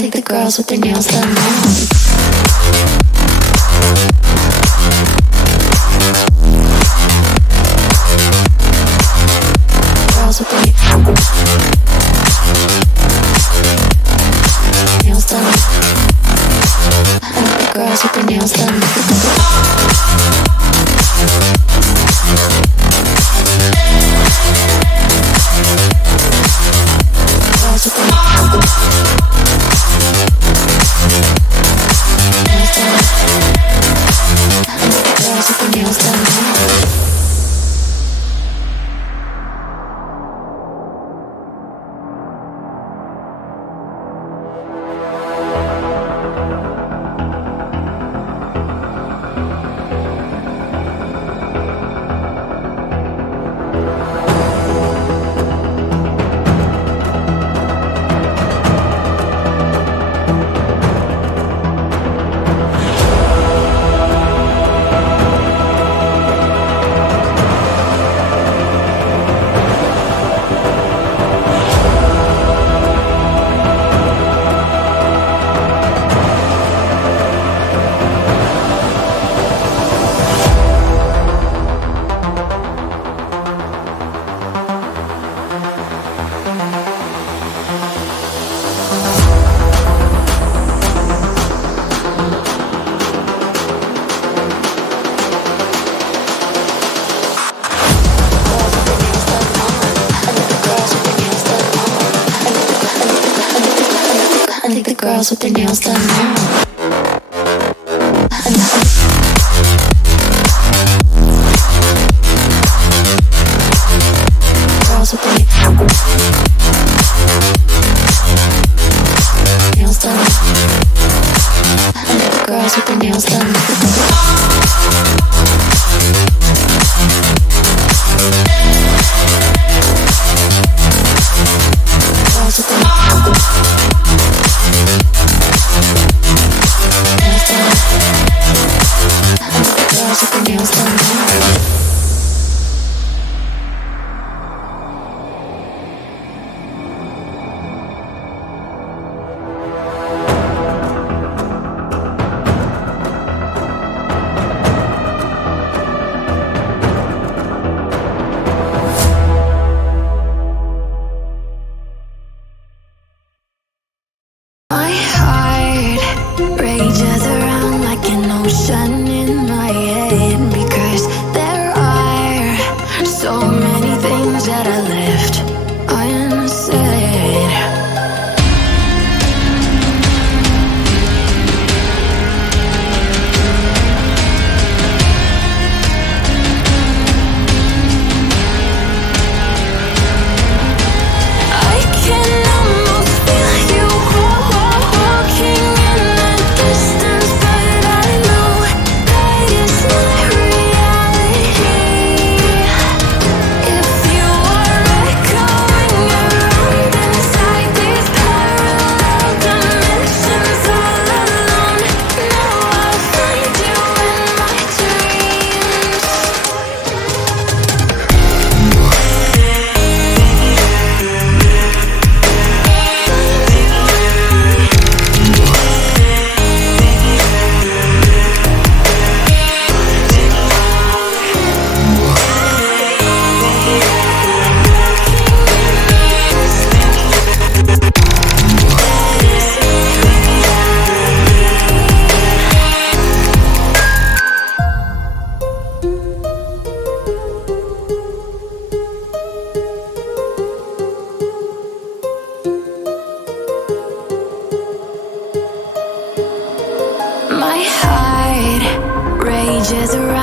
think the girls with their nails done now. Girls with their nails done. I think the girls with their nails done. Girls with their nails done. Girls with their nails done now. Girls with their nails done. Girls with their nails done. Girls with their nails done. My heart rages around like an ocean in my head, because there are so many things that I left unsaid. I can almost feel you walking in the distance, but I know that it's not reality. If you are echoing around inside these parallel dimensions all alone, now I'll find you in my dreams. My heart rages around